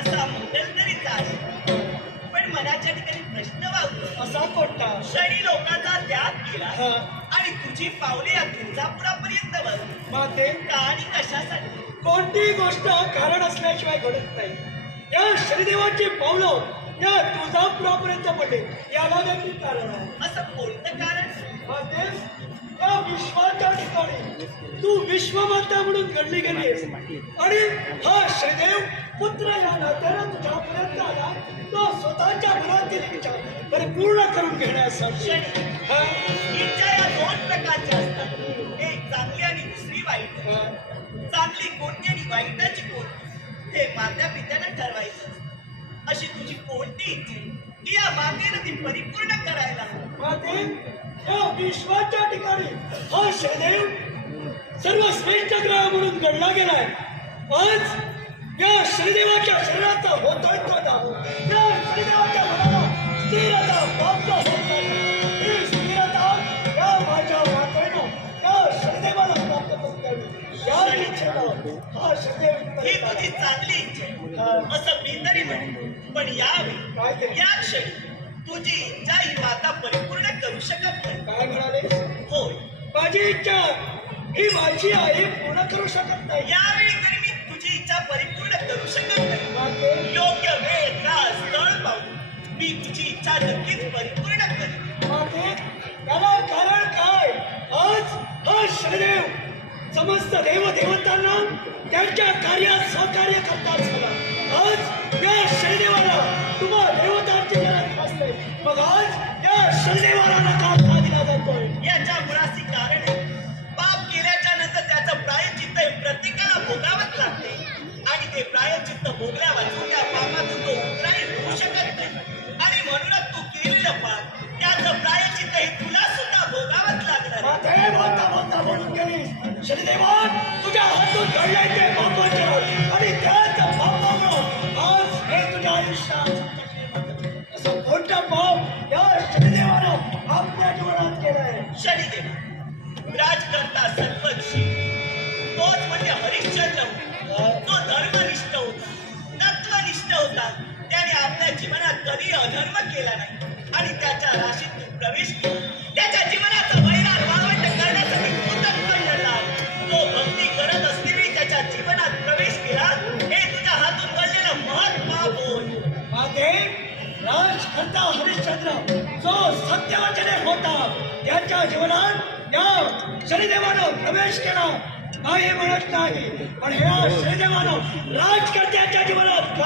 असा म्हणेल तरी चालेल. पण मनाच्या ठिकाणी प्रश्न वावरतो. असा कोणता? क्षणी लोकांचा त्याग केला हा. आणि तुझी पावले या तुळजापुरापर्यंत वळली. माते, का आणि कशासाठी? कोणतीही गोष्ट कारण असल्याशिवाय घडत नाही. या शनिदेवाची पावलं या तुळजापुरापर्यंत पडले, याला देखील कारण आहे. असं कोणतं कारण? माते, या विश्वाच्या ठिकाणी तू विश्वमाता म्हणून घडली गेलीस आणि हा शनिदेव पुत्र या नात्यानं तुझ्यापर्यंत आला, तो स्वतःच्या मनातील इच्छा परिपूर्ण करून घेण्यासाठी. क्षणी हा. इच्छा या दोन प्रकारच्या असतात, एक चांगली आणि दुसरी वाईट. हा. चांगली कोणती आणि वाईटाची कोणती हे मात्या पित्यानं ठरवायचं. अशी तुझी कोणती इच्छा आहे की या मातेनं ती परिपूर्ण करायला हवी? माते, या विश्वाच्या ठिकाणी हा शनिदेव सर्वश्रेष्ठ ग्रह म्हणून गणला गेलाय. आज या शनिदेवाच्या शरीराचा होतोय तो दाहो, या शनिदेवाच्या मनाला स्थिरता प्राप्त होत नाही. ही स्थिरता या माझ्या मातेनं या शनिदेवाला प्राप्त करून द्यावी, या इच्छेनं हा शनिदेव ही इथपर्यंत तुझी आला. चांगली इच्छा आहे असं मी तरी म्हणतो. पण यावेळी काय ते? या क्षणी तुझी इच्छा ही माता परिपूर्ण करू शकत नाही. काय म्हणाले? होय, माझी इच्छा ही माझी आई पूर्ण करू शकत नाही. यावेळी तरी मी तुझी इच्छा परिपूर्ण करू शकत नाही. माते, योग्य वेळ काळ स्थळ पाहून मी तुझी इच्छा नक्कीच परिपूर्ण करेन. माते, त्याला कारण काय? आज हा शनिदेव समस्त देवदेवतांना त्यांच्या कार्यात सहकार्य करतात झाला. आज या शनिदेवाला तुम्हा देवतांची गरज असते, मग आज या शनिदेवाला नकार का दिला जातोय? याच्या मुळाशी कारण आहे. पाप केल्याच्या नंतर त्याचं प्रायश्चित्त हे प्रत्येकाला भोगावंच लागते आणि ते प्रायश्चित्त भोगल्या वाचून त्या पापातून तो उतराई होऊ शकत नाही. आणि म्हणूनच तू केलेलं पाप त्याचं प्रायश्चित्त हे तुला सुद्धा भोगावंच लागणार आहे. माते, बोलता बोलता बोलून गेलीस. शनिदेवा, तुझ्या हातून घडलंय ते पापाचे आणि त्याच पापामुळं आज हे तुझ्या आयुष्यात असं मोठं पाप या शनिदेवानं आपल्या जीवनात केलंय. शनिदेव राजकर्ता सर्वशी तोच म्हणजे हरिश्चंद्र होता. तो धर्मनिष्ठ होता, तत्वनिष्ठ होता. त्याने आपल्या जीवनात कधी अधर्म केला नाही आणि त्याच्या राशीत तू प्रवेश केला. त्याच्या जीवनाचा वैराग वावंट करण्यासाठी तू तत्पर ठरला. तो भक्ती करत असताना त्याच्या जीवनात प्रवेश केला, हे तुझ्या हातून घडलेलं महत्पाप होय. माते, राजकर्ता हरिश्चंद्र जो सत्यवचने होता, त्याच्या जीवनात या शनिदेवानं प्रवेश केला नाही म्हणत नाही, पण ह्या शनिदेवानं राजकर्त्याच्या जीवनात